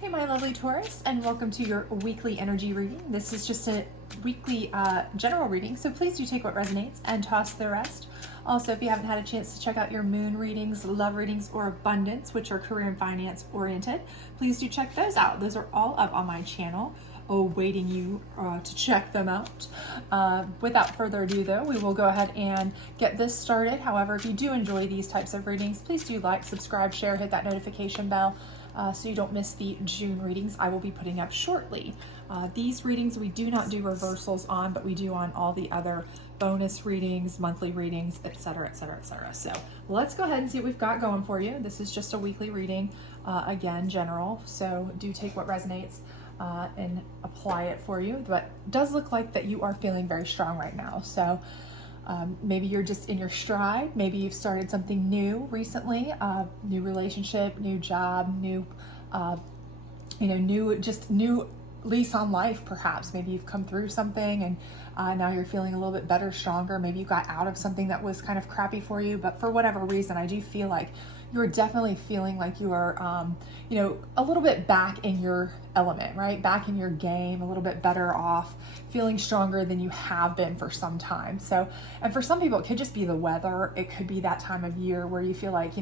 Hey, my lovely Taurus, and welcome to your weekly energy reading. This is just a weekly general reading, so please do take what resonates and toss the rest. Also, if you haven't had a chance to check out your moon readings, love readings, or abundance, which are career and finance oriented, please do check those out. Those are all up on my channel, awaiting you to check them out. Without further ado, though, we will go ahead and get this started. However, if you do enjoy these types of readings, please do like, subscribe, share, hit that notification bell, so you don't miss the June readings I will be putting up shortly. These readings we do not do reversals on, but we do on all the other bonus readings, monthly readings, etc., etc., etc. So let's go ahead and see what we've got going for you. This is just a weekly reading, again, general, so do take what resonates and apply it for you. But it does look like that you are feeling very strong right now. So maybe you're just in your stride. Maybe you've started something new recently, new relationship, new job, new lease on life, perhaps. Maybe you've come through something and now you're feeling a little bit better, stronger. Maybe you got out of something that was kind of crappy for you, but for whatever reason, I do feel like you're definitely feeling like you are, a little bit back in your element, right? Back in your game, a little bit better off, feeling stronger than you have been for some time. So, and for some people, it could just be the weather. It could be that time of year where you feel like,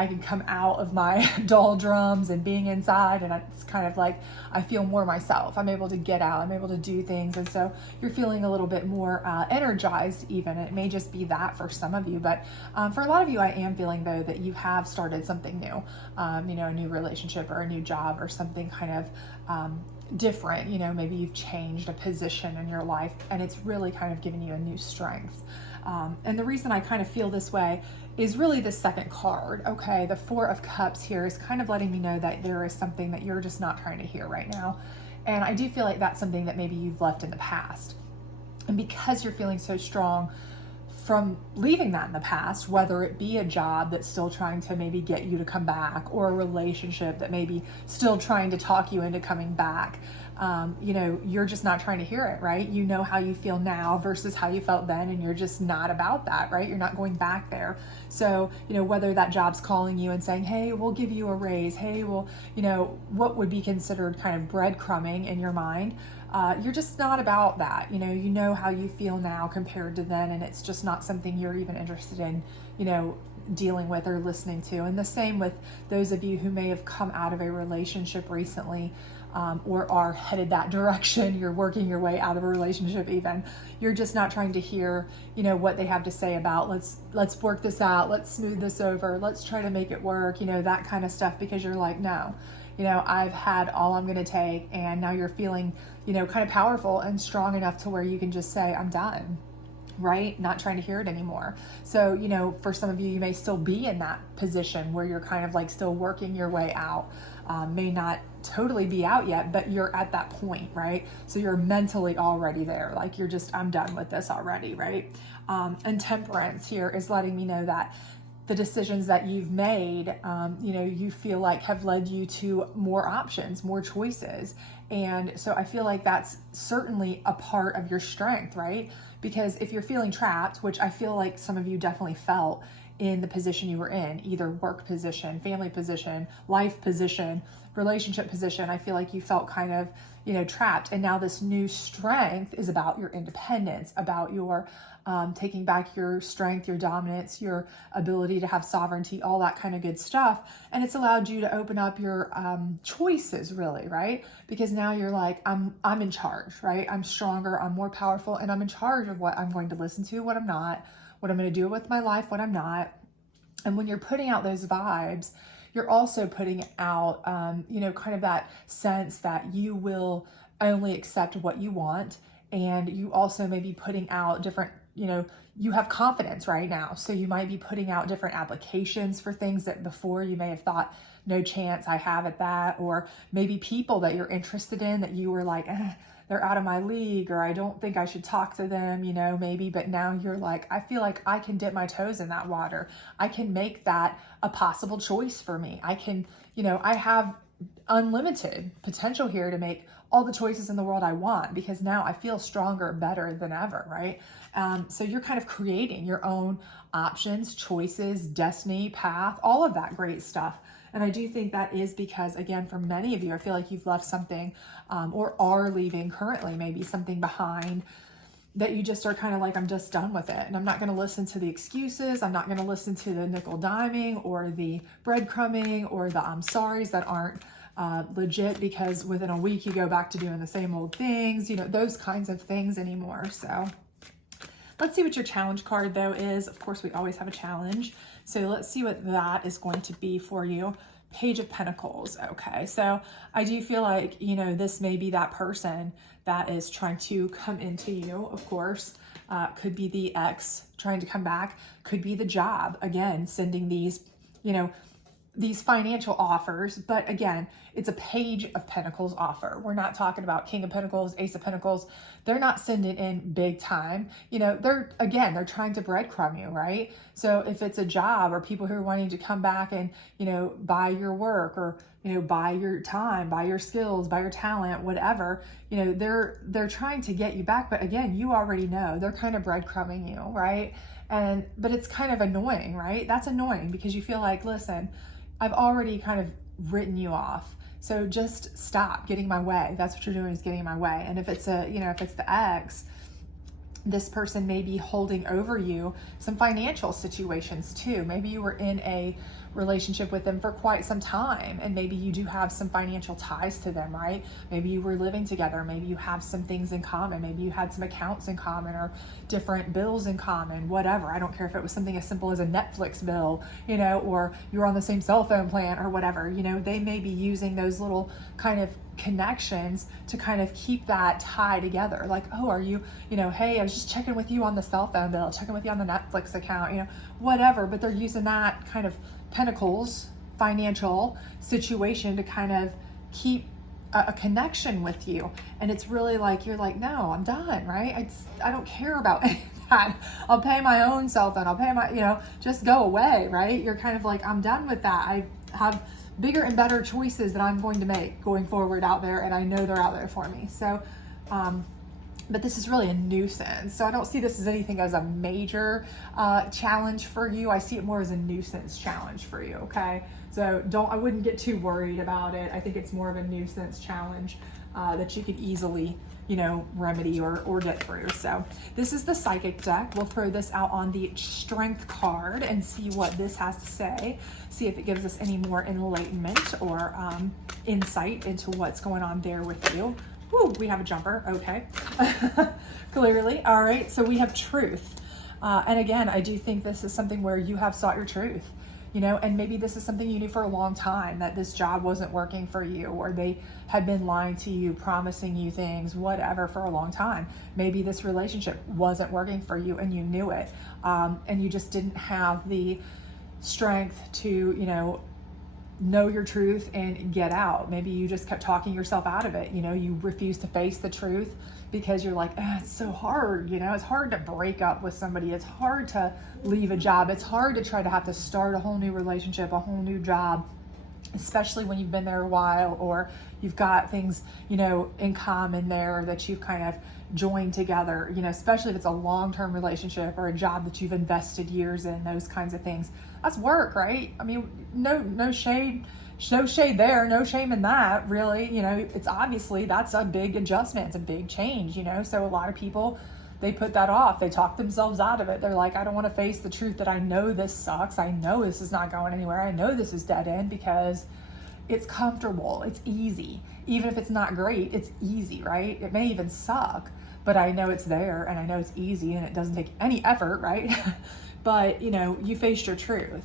I can come out of my doldrums and being inside, and it's kind of like I feel more myself. I'm able to get out, I'm able to do things, and so you're feeling a little bit more energized even. It may just be that for some of you, but for a lot of you, I am feeling though that you have started something new, a new relationship or a new job or something kind of different. Maybe you've changed a position in your life and it's really kind of given you a new strength. And the reason I kind of feel this way is really the second card. Okay, the Four of Cups here is kind of letting me know that there is something that you're just not trying to hear right now. And I do feel like that's something that maybe you've left in the past. And because you're feeling so strong from leaving that in the past, whether it be a job that's still trying to maybe get you to come back, or a relationship that maybe still trying to talk you into coming back, you're just not trying to hear it, right? You know how you feel now versus how you felt then, and you're just not about that, right? You're not going back there. So, whether that job's calling you and saying, hey, we'll give you a raise, hey, well, what would be considered kind of breadcrumbing in your mind, you're just not about that. You know how you feel now compared to then, and it's just not something you're even interested in, dealing with or listening to. And the same with those of you who may have come out of a relationship recently, or are headed that direction. You're working your way out of a relationship even. You're just not trying to hear, what they have to say about let's work this out, let's smooth this over, let's try to make it work, that kind of stuff, because you're like, no, I've had all I'm going to take. And now you're feeling, kind of powerful and strong enough to where you can just say, I'm done, right? Not trying to hear it anymore. So, for some of you, you may still be in that position where you're kind of like still working your way out. May not totally be out yet, but you're at that point, right? So you're mentally already there. Like you're just, I'm done with this already, right? And Temperance here is letting me know that the decisions that you've made, you feel like have led you to more options, more choices. And so I feel like that's certainly a part of your strength, right? Because if you're feeling trapped, which I feel like some of you definitely felt in the position you were in, either work position, family position, life position, relationship position, I feel like you felt kind of, trapped. And now this new strength is about your independence, about your taking back your strength, your dominance, your ability to have sovereignty, all that kind of good stuff. And it's allowed you to open up your choices, really, right? Because now you're like, I'm in charge, right? I'm stronger, I'm more powerful, and I'm in charge of what I'm going to listen to, what I'm not, what I'm going to do with my life, what I'm not. And when you're putting out those vibes, you're also putting out, kind of that sense that you will only accept what you want. And you also may be putting out different, you have confidence right now. So you might be putting out different applications for things that before you may have thought, no chance I have at that. Or maybe people that you're interested in that you were like, they're out of my league, or I don't think I should talk to them, maybe, but now you're like, I feel like I can dip my toes in that water. I can make that a possible choice for me. I can, I have unlimited potential here to make all the choices in the world I want, because now I feel stronger, better than ever, right? So you're kind of creating your own options, choices, destiny, path, all of that great stuff. And I do think that is because, again, for many of you, I feel like you've left something or are leaving currently, maybe something behind that you just are kind of like, I'm just done with it. And I'm not going to listen to the excuses. I'm not going to listen to the nickel diming or the breadcrumbing or the I'm sorries that aren't legit, because within a week you go back to doing the same old things, you know, those kinds of things anymore. So let's see what your challenge card though is. Of course, we always have a challenge. So let's see what that is going to be for you. Page of Pentacles. Okay, so I do feel like, you know, this may be that person that is trying to come into you, of course. Could be the ex trying to come back. Could be the job, again, sending these, you know, these financial offers. But again, it's a Page of Pentacles offer. We're not talking about King of Pentacles, Ace of Pentacles. They're not sending in big time. You know, they're trying to breadcrumb you, right? So if it's a job or people who are wanting to come back and, you know, buy your work or, you know, buy your time, buy your skills, buy your talent, whatever, you know, they're trying to get you back. But again, you already know they're kind of breadcrumbing you, right? But it's kind of annoying, right? That's annoying because you feel like, listen, I've already kind of written you off. So just stop getting in my way. That's what you're doing, is getting in my way. And if it's if it's the ex, this person may be holding over you some financial situations too. Maybe you were in a relationship with them for quite some time and maybe you do have some financial ties to them, right? Maybe you were living together. Maybe you have some things in common. Maybe you had some accounts in common or different bills in common, whatever. I don't care if it was something as simple as a Netflix bill, you know, or you're on the same cell phone plan or whatever. You know, they may be using those little kind of connections to kind of keep that tie together. Like, oh, are you, you know, hey, I was just checking with you on the cell phone bill, checking with you on the Netflix account, you know, whatever. But they're using that kind of Pentacles financial situation to kind of keep a connection with you. And it's really like, you're like, no, I'm done, right? I don't care about any of that. I'll pay my own cell phone. I'll pay my, you know, just go away, right? You're kind of like, I'm done with that. I have bigger and better choices that I'm going to make going forward out there, and I know they're out there for me. So, but this is really a nuisance. So I don't see this as anything as a major challenge for you. I see it more as a nuisance challenge for you, okay? So I wouldn't get too worried about it. I think it's more of a nuisance challenge that you could easily, you know, remedy or get through. So this is the Psychic deck. We'll throw this out on the Strength card and see what this has to say. See if it gives us any more enlightenment or insight into what's going on there with you. Woo, we have a jumper, okay. Clearly, all right, so we have Truth. And again, I do think this is something where you have sought your truth, you know, and maybe this is something you knew for a long time, that this job wasn't working for you, or they had been lying to you, promising you things, whatever, for a long time. Maybe this relationship wasn't working for you and you knew it, and you just didn't have the strength to, you know your truth and get out. Maybe you just kept talking yourself out of it. You know, you refuse to face the truth because you're like, it's so hard. You know, it's hard to break up with somebody. It's hard to leave a job. It's hard to try to have to start a whole new relationship, a whole new job, especially when you've been there a while, or you've got things, you know, in common there that you've kind of joined together, you know, especially if it's a long-term relationship or a job that you've invested years in, those kinds of things. That's work, right? I mean, no shade there, no shame in that, really. You know, it's obviously, that's a big adjustment. It's a big change, you know, so a lot of people, they put that off. They talk themselves out of it. They're like, I don't want to face the truth that I know this sucks. I know this is not going anywhere. I know this is dead end, because it's comfortable. It's easy. Even if it's not great, it's easy, right? It may even suck, but I know it's there and I know it's easy and it doesn't take any effort, right? But, you know, you faced your truth.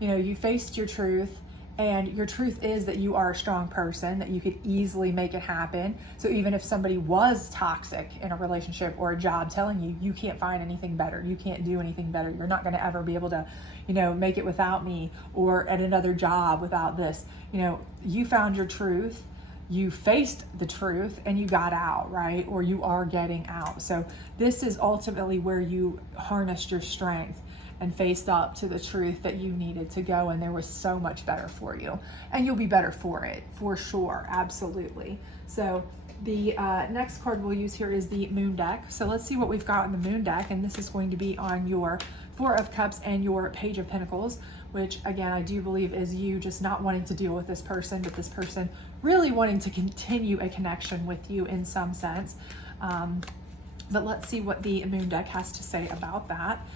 You know, you faced your truth, and your truth is that you are a strong person, that you could easily make it happen. So even if somebody was toxic in a relationship or a job, telling you, you can't find anything better, you can't do anything better, you're not going to ever be able to, you know, make it without me, or at another job without this, you know, you found your truth. You faced the truth and you got out, right? Or you are getting out. So this is ultimately where you harnessed your strength and faced up to the truth that you needed to go, and there was so much better for you, and you'll be better for it, for sure, absolutely. So the next card we'll use here is the Moon deck. So let's see what we've got in the Moon deck, and this is going to be on your Four of Cups and your Page of Pentacles. which again, I do believe is you just not wanting to deal with this person, but this person really wanting to continue a connection with you in some sense. But let's see what the moon deck has to say about that.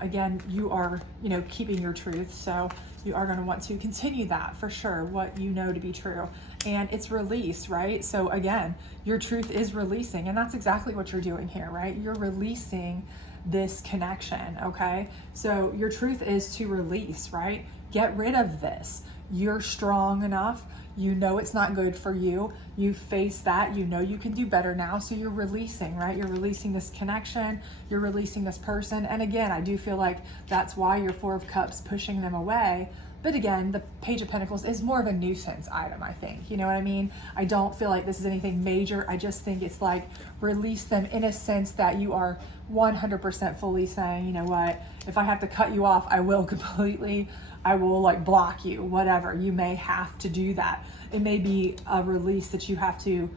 Again, you are, keeping your truth. So you are going to want to continue that for sure, what you know to be true. And it's release, right? So again, your truth is releasing, and that's exactly what you're doing here, right? You're releasing this connection, okay? So your truth is to release, right? Get rid of this. You're strong enough. You know it's not good for you. You face that. You know you can do better now. So you're releasing, right? You're releasing this connection. You're releasing this person. And again, I do feel like that's why your Four of Cups pushing them away. But again, the Page of Pentacles is more of a nuisance item, I think. You know what I mean? I don't feel like this is anything major. I just think it's like release them in a sense that you are 100% fully saying, you know what, if I have to cut you off, I will completely. I will like block you, whatever. You may have to do that. It may be a release that you have to,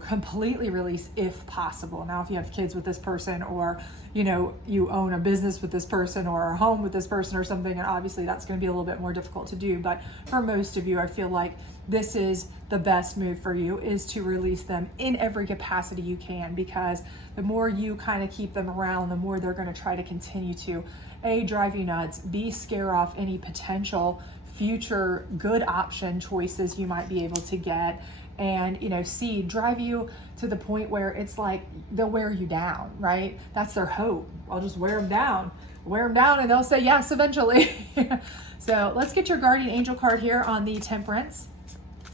completely release if possible. Now, if you have kids with this person, or, you own a business with this person, or a home with this person or something, and obviously that's going to be a little bit more difficult to do. But for most of you, I feel like this is the best move for you, is to release them in every capacity you can, because the more you kind of keep them around, the more they're going to try to continue to A, drive you nuts, B, scare off any potential future good option choices you might be able to get, and C, drive you to the point where it's like they'll wear you down, right? That's their hope. I'll just wear them down and they'll say yes eventually. So let's get your guardian angel card here on the Temperance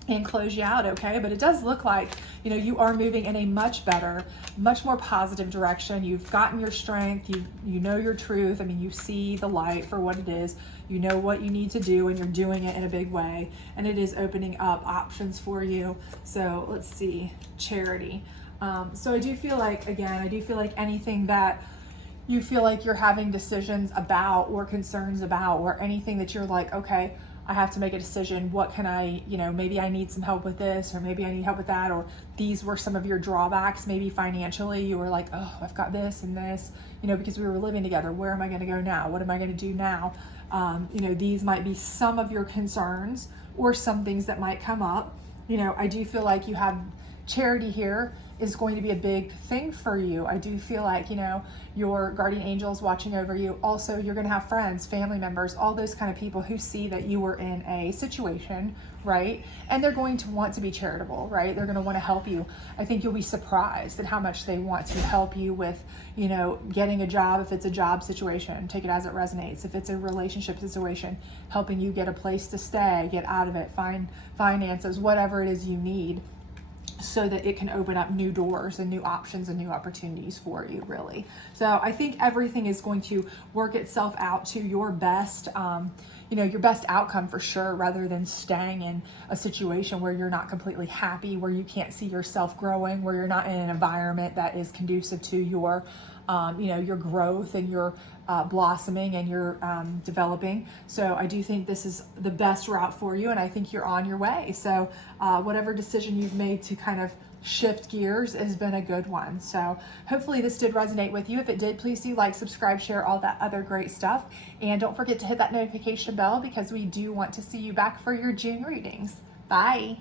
and close you out, okay? But it does look like, you are moving in a much better, much more positive direction. You've gotten your strength, you know your truth. I mean, you see the light for what it is. You know what you need to do, and you're doing it in a big way. And it is opening up options for you. So let's see, Charity. So I do feel like, anything that you feel like you're having decisions about or concerns about, or anything that you're like, okay, I have to make a decision. What can I, maybe I need some help with this, or maybe I need help with that, or these were some of your drawbacks. Maybe financially, you were like, oh, I've got this and this, because we were living together. Where am I going to go now? What am I going to do now? These might be some of your concerns, or some things that might come up. I do feel like you have Charity here is going to be a big thing for you. I do feel like, your guardian angel is watching over you. Also, you're going to have friends, family members, all those kind of people who see that you were in a situation, right? And they're going to want to be charitable, right? They're going to want to help you. I think you'll be surprised at how much they want to help you with, getting a job. If it's a job situation, take it as it resonates. If it's a relationship situation, helping you get a place to stay, get out of it, find finances, whatever it is you need, so that it can open up new doors and new options and new opportunities for you, really. So I think everything is going to work itself out to your best, your best outcome for sure, rather than staying in a situation where you're not completely happy, where you can't see yourself growing, where you're not in an environment that is conducive to your your growth and your blossoming and your developing. So I do think this is the best route for you, and I think you're on your way. So whatever decision you've made to kind of shift gears has been a good one. So hopefully this did resonate with you. If it did, please do like, subscribe, share, all that other great stuff. And don't forget to hit that notification bell, because we do want to see you back for your June readings. Bye.